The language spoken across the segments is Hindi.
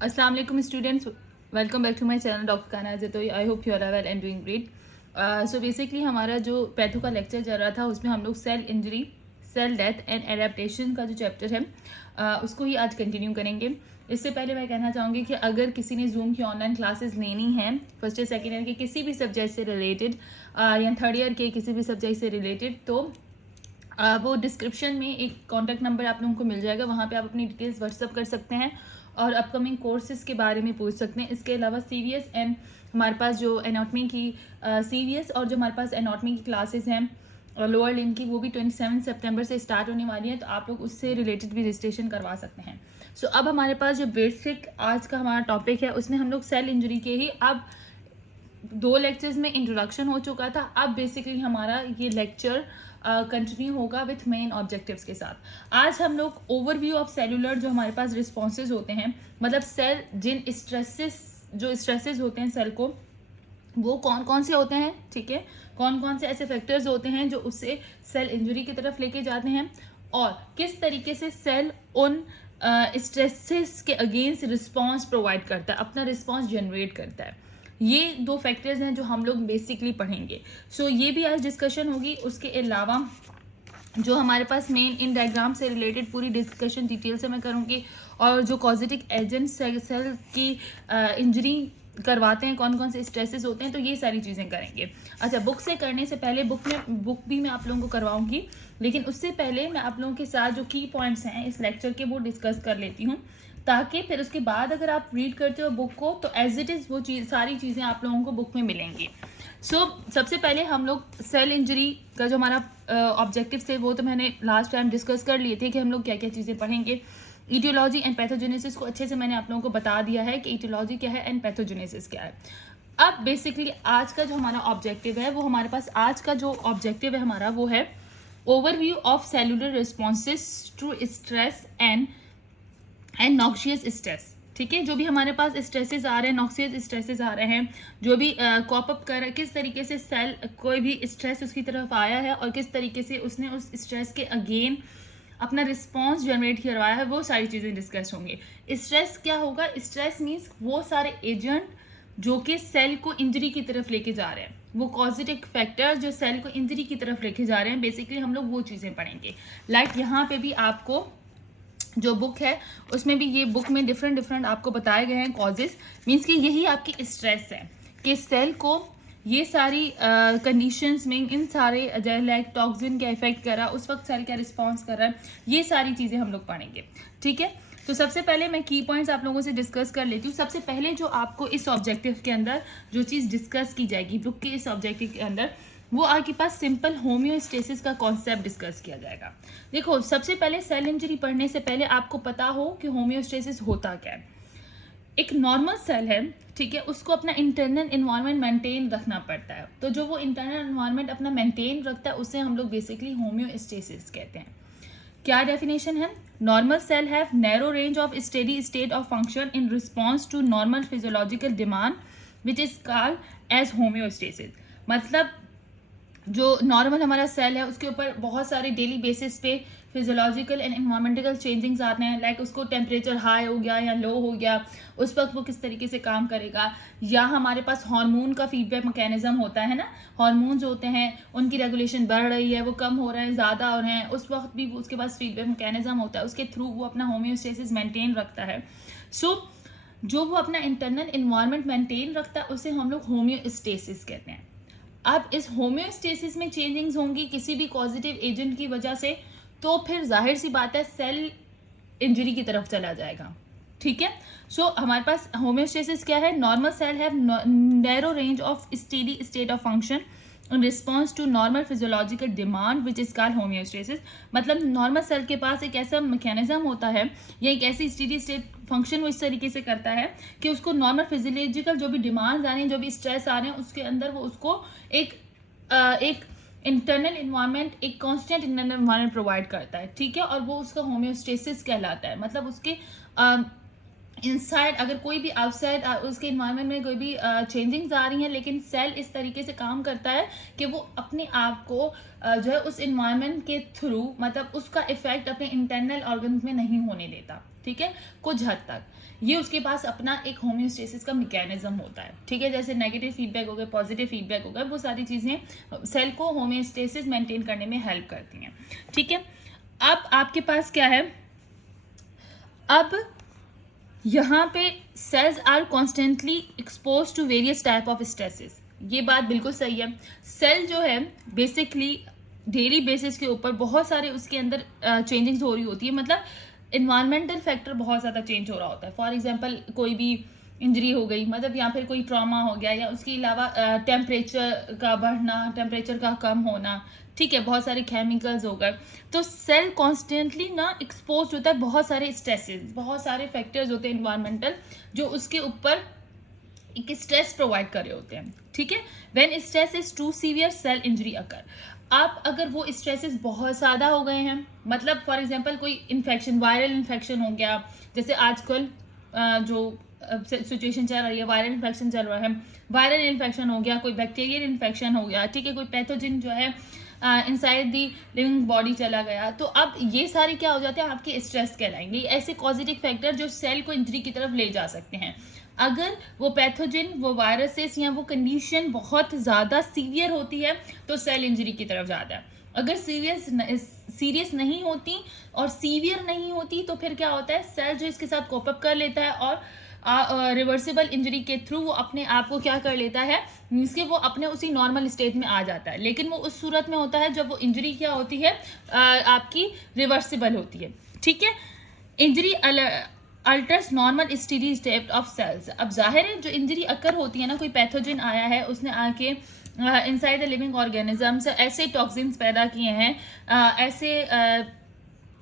अस्सलाम वालेकुम students, welcome back to my channel doctor Kana Jatoi. I hope you are well and doing great. So basically हमारा जो पैथो का लेक्चर चल रहा था उसमें हम लोग cell injury, cell death and adaptation का जो चैप्टर है उसको ही आज कंटिन्यू करेंगे। इससे पहले मैं कहना चाहूँगी कि अगर किसी ने जूम की ऑनलाइन क्लासेस लेनी है फर्स्ट ईयर सेकेंड ईयर के किसी भी सब्जेक्ट से रिलेटेड या थर्ड ईयर के किसी भी सब्जेक्ट से रिलेटेड, तो वो डिस्क्रिप्शन में एक कॉन्टैक्ट नंबर आप लोगों को मिल जाएगा, वहाँ पे आप अपनी डिटेल्स व्हाट्सअप कर सकते हैं और अपकमिंग कोर्सेज के बारे में पूछ सकते हैं। इसके अलावा सीवीएस एंड हमारे पास जो एनाटमी की सीवीएस और जो हमारे पास एनाटमी की क्लासेस हैं लोअर लिम्ब की, वो भी 27 सितंबर से स्टार्ट होने वाली है, तो आप लोग उससे रिलेटेड भी रजिस्ट्रेशन करवा सकते हैं। सो अब हमारे पास जो बेसिक आज का हमारा टॉपिक है उसमें हम लोग सेल इंजरी के ही अब 2 लेक्चर्स में इंट्रोडक्शन हो चुका था। अब बेसिकली हमारा ये लेक्चर कंटिन्यू होगा विथ मेन ऑब्जेक्टिव्स के साथ। आज हम लोग ओवरव्यू ऑफ सेलुलर जो हमारे पास रिस्पॉन्सेज होते हैं, मतलब सेल जिन स्ट्रेसेस होते हैं सेल को, वो कौन कौन से होते हैं, ठीक है, कौन कौन से ऐसे फैक्टर्स होते हैं जो उससे सेल इंजरी की तरफ लेके जाते हैं और किस तरीके से सेल उन स्ट्रेसेस के अगेंस्ट रिस्पॉन्स प्रोवाइड करता है, अपना रिस्पॉन्स जनरेट करता है। ये 2 फैक्टर्स हैं जो हम लोग बेसिकली पढ़ेंगे। सो ये भी आज डिस्कशन होगी। उसके अलावा जो हमारे पास मेन इन डायग्राम से रिलेटेड पूरी डिस्कशन डिटेल से मैं करूँगी और जो कॉजेटिक एजेंट सेल की इंजरी करवाते हैं, कौन कौन से स्ट्रेसेस होते हैं, तो ये सारी चीज़ें करेंगे। अच्छा, बुक से करने से पहले बुक भी मैं आप लोगों को करवाऊंगी, लेकिन उससे पहले मैं आप लोगों के साथ जो की पॉइंट्स हैं इस लेक्चर के वो डिस्कस कर लेती हूँ, ताकि फिर उसके बाद अगर आप रीड करते हो बुक को तो एज इट इज़ वो सारी चीज़ें आप लोगों को बुक में मिलेंगी। सबसे पहले हम लोग सेल इंजरी का जो हमारा ऑब्जेक्टिव थे वो तो मैंने लास्ट टाइम डिस्कस कर लिए थे कि हम लोग क्या क्या चीज़ें पढ़ेंगे। ईटियोलॉजी एंड पैथोजेनेसिस को अच्छे से मैंने आप लोगों को बता दिया है कि ईटियोलॉजी क्या है एंड पैथोजेनेसिस क्या है। अब बेसिकली आज का जो हमारा ऑब्जेक्टिव है वो हमारे पास आज का जो ऑब्जेक्टिव है हमारा वो है overview of cellular responses to stress and noxious stress. ठीक है, जो भी हमारे पास स्ट्रेसेस आ रहे हैं, नॉक्सियस स्ट्रेसेस आ रहे हैं, जो भी कॉप अप कर रहा है, किस तरीके से सेल कोई भी स्ट्रेस उसकी तरफ आया है और किस तरीके से उसने उस स्ट्रेस के अगेन अपना रिस्पॉन्स जनरेट करवाया है, वो सारी चीज़ें डिस्कस होंगी। स्ट्रेस क्या होगा? स्ट्रेस मीन्स वो सारे एजेंट जो कि सेल को इंजरी की तरफ लेके जा रहे हैं, वो कॉजेटिक फैक्टर जो सेल को इंजरी की तरफ लेके जा रहे हैं, बेसिकली हम लोग वो चीज़ें पढ़ेंगे। लाइक यहाँ पे भी आपको जो बुक है उसमें भी ये बुक में डिफरेंट आपको बताए गए हैं कॉजेज, मीन्स कि यही आपकी स्ट्रेस है कि सेल को ये सारी कंडीशंस में इन सारे लाइक टॉक्सिन क्या इफेक्ट कर रहा है, उस वक्त सेल क्या रिस्पॉन्स कर रहा है, ये सारी चीज़ें हम लोग पढ़ेंगे। ठीक है, तो सबसे पहले मैं की पॉइंट्स आप लोगों से डिस्कस कर लेती हूँ। सबसे पहले जो आपको इस ऑब्जेक्टिव के अंदर जो चीज़ डिस्कस की जाएगी बुक के इस ऑब्जेक्टिव के अंदर, वो आपके पास सिंपल होम्योस्टेसिस का कॉन्सेप्ट डिस्कस किया जाएगा। देखो, सबसे पहले सेल इंजरी पढ़ने से पहले आपको पता हो कि होम्योस्टेसिस होता क्या है। एक नॉर्मल सेल है, ठीक है, उसको अपना इंटरनल इन्वायरमेंट मेंटेन रखना पड़ता है, तो जो वो इंटरनल इन्वायरमेंट अपना मेंटेन रखता है उसे हम लोग बेसिकली होम्योस्टेसिस कहते हैं। क्या डेफिनेशन है? Normal cell have narrow range of steady state of function in response to normal physiological demand which is called as homeostasis. मतलब जो नॉर्मल हमारा सेल है उसके ऊपर बहुत सारे डेली बेसिस पे फिजियोलॉजिकल एंड इन्वायरमेंटल चेंजिंग्स आते हैं, लाइक उसको टेम्परेचर हाई हो गया या लो हो गया, उस वक्त वो किस तरीके से काम करेगा, या हमारे पास हार्मोन का फीडबैक मैकेनिज्म होता है ना, हार्मोन्स होते हैं उनकी रेगुलेशन बढ़ रही है, वो कम हो रहे हैं, ज़्यादा हो रहे हैं, उस वक्त भी उसके पास फीडबैक मैकेनिज्म होता है, उसके थ्रू वो अपना होम्योस्टेसिस मेंटेन रखता है। जो वो अपना इंटरनल इन्वायरमेंट मेंटेन रखता है उसे हम लोग होम्योस्टेसिस कहते हैं। अब इस होम्योस्टेसिस में चेंजिंग्स होंगी किसी भी पॉजिटिव एजेंट की वजह से, तो फिर जाहिर सी बात है सेल इंजरी की तरफ चला जाएगा। ठीक है, हमारे पास होम्योस्टेसिस क्या है? Normal cell have narrow range of steady state of function in response to normal physiological demand which is called homeostasis. मतलब नॉर्मल सेल के पास एक ऐसा मैकेनिज्म होता है या एक ऐसी स्टेडी स्टेट फंक्शन वो इस तरीके से करता है कि उसको नॉर्मल फिजियोलॉजिकल जो भी डिमांड्स आ रही हैं, जो भी स्ट्रेस आ रहे हैं, उसके अंदर वो उसको एक इंटरनल इन्वायरमेंट, एक कांस्टेंट इंटरनल इन्वायरमेंट प्रोवाइड करता है। ठीक है, और वो उसका होम्योस्टेसिस कहलाता है। मतलब उसके इनसाइड अगर कोई भी आउटसाइड उसके इन्वायरमेंट में कोई भी चेंजिंग्स आ रही हैं, लेकिन सेल इस तरीके से काम करता है कि वो अपने आप को जो है उस इन्वायरमेंट के थ्रू, मतलब उसका इफेक्ट अपने इंटरनल ऑर्गन में नहीं होने देता, ठीक है, कुछ हद तक। ये उसके पास अपना एक होम्योस्टेसिस का मैकेनिज्म होता है, ठीक है। जैसे नेगेटिव फीडबैक हो गए, पॉजिटिव फीडबैक हो गए, वो सारी चीज़ें सेल को होम्योस्टेसिस मेंटेन करने में हेल्प करती हैं, ठीक है। अब आपके पास क्या है, अब यहाँ पे cells are constantly expose to various type of stresses. ये बात बिल्कुल सही है। सेल जो है बेसिकली डेली बेसिस के ऊपर बहुत सारे उसके अंदर चेंजिंग्स हो रही होती है, मतलब इन्वायरमेंटल फैक्टर बहुत ज़्यादा चेंज हो रहा होता है। फॉर एग्जांपल कोई भी इंजरी हो गई, मतलब या फिर कोई ट्रॉमा हो गया, या उसके अलावा टेम्परेचर का बढ़ना, टेम्परेचर का कम होना, ठीक है, बहुत सारे केमिकल्स हो गए। तो सेल कॉन्स्टेंटली ना एक्सपोज होता है बहुत सारे स्ट्रेसेस, बहुत सारे फैक्टर्स होते हैं इन्वायरमेंटल जो उसके ऊपर एक स्ट्रेस प्रोवाइड कर रहे होते हैं, ठीक है। When stress is too severe cell injury occur. आप अगर वो स्ट्रेसेस बहुत ज़्यादा हो गए हैं, मतलब फॉर एग्जांपल कोई इन्फेक्शन, वायरल इन्फेक्शन हो गया, जैसे आजकल जो सिचुएशन चल रही है, वायरल इन्फेक्शन चल रहा है, वायरल इन्फेक्शन हो गया, कोई बैक्टीरियल इन्फेक्शन हो गया, ठीक है, कोई पैथोजन जो है इनसाइड दी लिविंग बॉडी चला गया, तो अब ये सारे क्या हो जाते हैं, आपके स्ट्रेस कहलाएंगे। ऐसे कॉजेटिव फैक्टर जो सेल को इंजरी की तरफ ले जा सकते हैं। अगर वो पैथोजन, वो वायरसेस या वो कंडीशन बहुत ज़्यादा सीवियर होती है तो सेल इंजरी की तरफ जाता है। अगर सीरियस नहीं होती और सीवियर नहीं होती तो फिर क्या होता है, सेल जो इसके साथ कोप अप कर लेता है और रिवर्सिबल इंजरी के थ्रू वो अपने आप को क्या कर लेता है, मीन्स कि वो अपने उसी नॉर्मल स्टेट में आ जाता है। लेकिन वो उस सूरत में होता है जब वो इंजरी क्या होती है, आपकी रिवर्सिबल होती है, ठीक है। Injury alters normal steady state of cells. अब जाहिर है जो इंजरी अकर होती है ना, कोई पैथोजन आया है, उसने आके इनसाइड द लिविंग ऑर्गेनिजम्स ऐसे टॉक्सिन्स पैदा किए हैं, ऐसे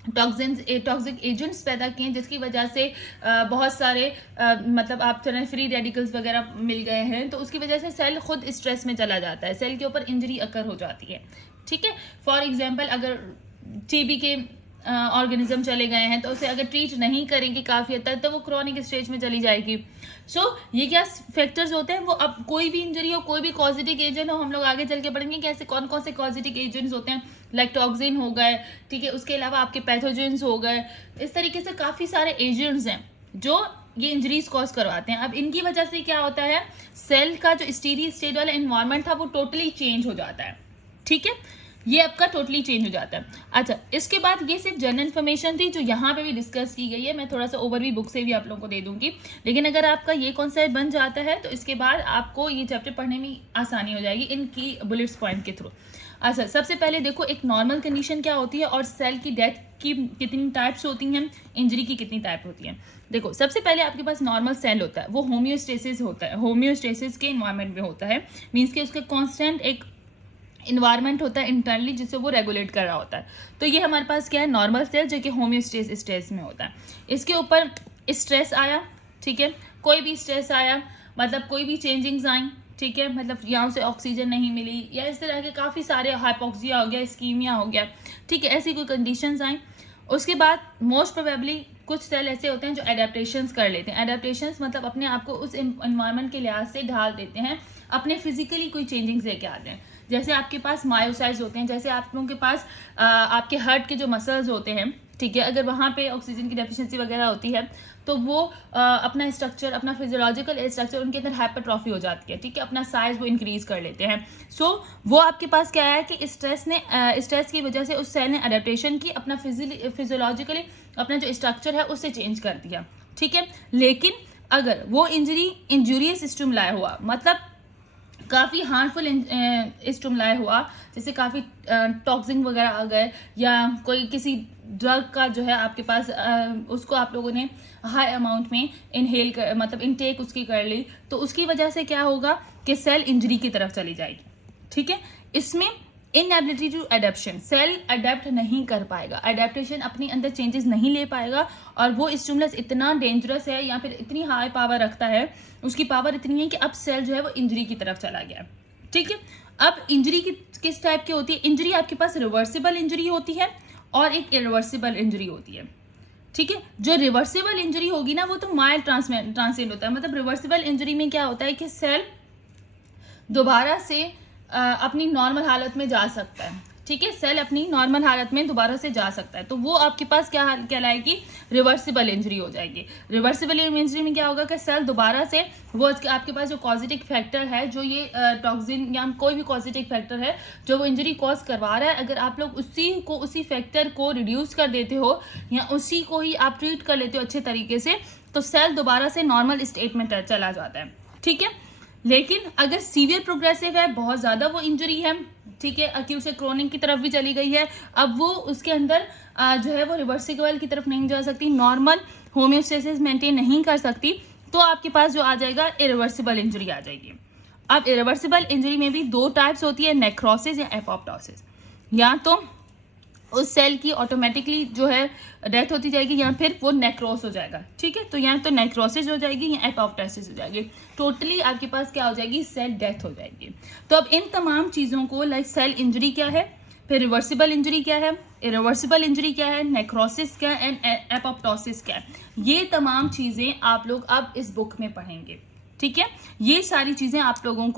टॉक्सिक एजेंट्स पैदा किए जिसकी वजह से बहुत सारे मतलब आप चलें फ्री रेडिकल्स वगैरह मिल गए हैं, तो उसकी वजह से सेल खुद स्ट्रेस में चला जाता है, सेल के ऊपर इंजरी अकर हो जाती है, ठीक है। फॉर एग्जांपल अगर टीबी के ऑर्गेनिज्म चले गए हैं तो उसे अगर ट्रीट नहीं करेंगे काफ़ी हद तक तो वो क्रॉनिक स्टेज में चली जाएगी। सो ये क्या फैक्टर्स होते हैं, वो अब कोई भी इंजरी हो, कोई भी कॉजेटिक एजेंट हो, हम लोग आगे चल के पढ़ेंगे कि ऐसे कौन कौन से कॉजेटिक एजेंट्स होते हैं, लाइक टॉक्सिन हो गए, ठीक है, उसके अलावा आपके पैथोजेंस हो गए, इस तरीके से काफ़ी सारे एजेंट्स हैं जो ये इंजरीज कॉज करवाते हैं। अब इनकी वजह से क्या होता है, सेल का जो स्टीडी स्टेट वाला इन्वायरमेंट था वो टोटली चेंज हो जाता है, ठीक है, ये आपका टोटली चेंज हो जाता है। अच्छा, इसके बाद ये सिर्फ जनरल इन्फॉर्मेशन थी जो यहाँ पे भी डिस्कस की गई है, मैं थोड़ा सा ओवरव्यू बुक से भी आप लोगों को दे दूंगी, लेकिन अगर आपका ये कॉन्सेप्ट बन जाता है तो इसके बाद आपको ये चैप्टर पढ़ने में आसानी हो जाएगी इनकी बुलेट्स पॉइंट के थ्रू। अच्छा, सबसे पहले देखो एक नॉर्मल कंडीशन क्या होती है और सेल की डेथ की कितनी टाइप्स होती हैं, इंजरी की कितनी टाइप होती हैं। देखो सबसे पहले आपके पास नॉर्मल सेल होता है, वो होम्योस्टेसिस होता है, होम्योस्टेसिस के इन्वायरमेंट में होता है, मीन्स कि उसका कॉन्स्टेंट एक इन्वायरमेंट होता है इंटरनली जिससे वो रेगुलेट कर रहा होता है। तो ये हमारे पास क्या है, नॉर्मल सेल जो कि होम्योस्टेसिस स्टेज में होता है। इसके ऊपर स्ट्रेस आया, ठीक है, कोई भी स्ट्रेस आया, मतलब कोई भी चेंजिंग्स आई, ठीक है, मतलब यहाँ से ऑक्सीजन नहीं मिली या इस तरह के काफ़ी सारे, हाइपोक्सिया हो गया, इस्कीमिया हो गया, ठीक है, ऐसी कोई कंडीशंस आई। उसके बाद मोस्ट प्रोबेबली कुछ सेल ऐसे होते हैं जो एडेप्टेशंस कर लेते हैं। एडेप्टेशंस मतलब अपने आप को उस इन्वायरमेंट के लिहाज से ढाल देते हैं, अपने फिजिकली कोई चेंजिंग्स लेके आते हैं। जैसे आपके पास मायोसाइट्स होते हैं, जैसे आप लोगों के पास आपके हार्ट के जो मसल्स होते हैं, ठीक है, अगर वहाँ पे ऑक्सीजन की डेफिशिएंसी वगैरह होती है तो वो अपना स्ट्रक्चर, अपना फिजियोलॉजिकल स्ट्रक्चर उनके अंदर हाइपरट्रॉफी हो जाती है, ठीक है, अपना साइज वो इंक्रीज कर लेते हैं। सो वो आपके पास क्या है कि स्ट्रेस की वजह से उस सेल ने अडेप्टेशन की, अपना फिजियोलॉजिकली अपना जो स्ट्रक्चर है उससे चेंज कर दिया, ठीक है। लेकिन अगर वो इंजूरियस स्टिमुलाई हुआ, मतलब काफ़ी हार्मफुल स्टिमुलाई हुआ, जैसे काफ़ी टॉक्सिन वगैरह आ गए, या कोई किसी ड्रग का जो है आपके पास उसको आप लोगों ने हाई अमाउंट में इनहेल कर, मतलब इनटेक उसकी कर ली, तो उसकी वजह से क्या होगा कि सेल इंजरी की तरफ चली जाएगी, ठीक है। इसमें inability to adaption, cell adapt नहीं कर पाएगा, अडेप्टेशन अपने अंदर चेंजेस नहीं ले पाएगा, और वो स्टिमुलस इतना डेंजरस है या फिर इतनी हाई पावर रखता है, उसकी पावर इतनी है कि अब सेल जो है वो इंजरी की तरफ चला गया, ठीक है। अब इंजरी किस टाइप की होती है, इंजरी आपके पास रिवर्सिबल इंजरी होती है और एक इरिवर्सिबल इंजरी होती है, ठीक है। जो रिवर्सिबल इंजरी होगी ना वो तो माइल्ड ट्रांसिएंट होता है। मतलब रिवर्सिबल इंजरी में क्या होता है कि सेल दोबारा से अपनी नॉर्मल हालत में जा सकता है, ठीक है, सेल अपनी नॉर्मल हालत में दोबारा से जा सकता है, तो वो आपके पास क्या कहलाएगी, रिवर्सिबल इंजरी हो जाएगी। रिवर्सिबल इंजरी में क्या होगा कि सेल दोबारा से वो आपके पास जो कॉजिटिव फैक्टर है, जो ये टॉक्सिन या कोई भी कॉजिटिव फैक्टर है जो वो इंजरी कॉज करवा रहा है, अगर आप लोग उसी फैक्टर को रिड्यूस कर देते हो या उसी को ही आप ट्रीट कर लेते हो अच्छे तरीके से, तो सेल दोबारा से नॉर्मल स्टेट में चला जाता है, ठीक है। लेकिन अगर सीवियर प्रोग्रेसिव है, बहुत ज़्यादा वो इंजरी है, ठीक है, अक्यूट से क्रोनिक की तरफ भी चली गई है, अब वो उसके अंदर जो है वो रिवर्सिबल की तरफ नहीं जा सकती, नॉर्मल होम्योस्टेसिस मेंटेन नहीं कर सकती, तो आपके पास जो आ जाएगा इरिवर्सिबल इंजरी आ जाएगी। अब इरिवर्सिबल इंजरी में भी दो टाइप्स होती है, नेक्रोसिस या एपोप्टोसिस। या तो उस सेल की ऑटोमेटिकली जो है डेथ होती जाएगी या फिर वो नेक्रोस हो जाएगा, ठीक है। तो या तो नेक्रोसिस हो जाएगी या एपोप्टोसिस हो जाएगी, टोटली आपके पास क्या हो जाएगी, सेल डेथ हो जाएगी। तो अब इन तमाम चीज़ों को, लाइक सेल इंजरी क्या है, फिर रिवर्सिबल इंजरी क्या है, इरिवर्सिबल इंजरी क्या है, नेक्रोसिस क्या है एंड एपोप्टोसिस क्या है, ये तमाम चीज़ें आप लोग अब इस बुक में पढ़ेंगे, ठीक है। ये सारी चीज़ें आप लोगों को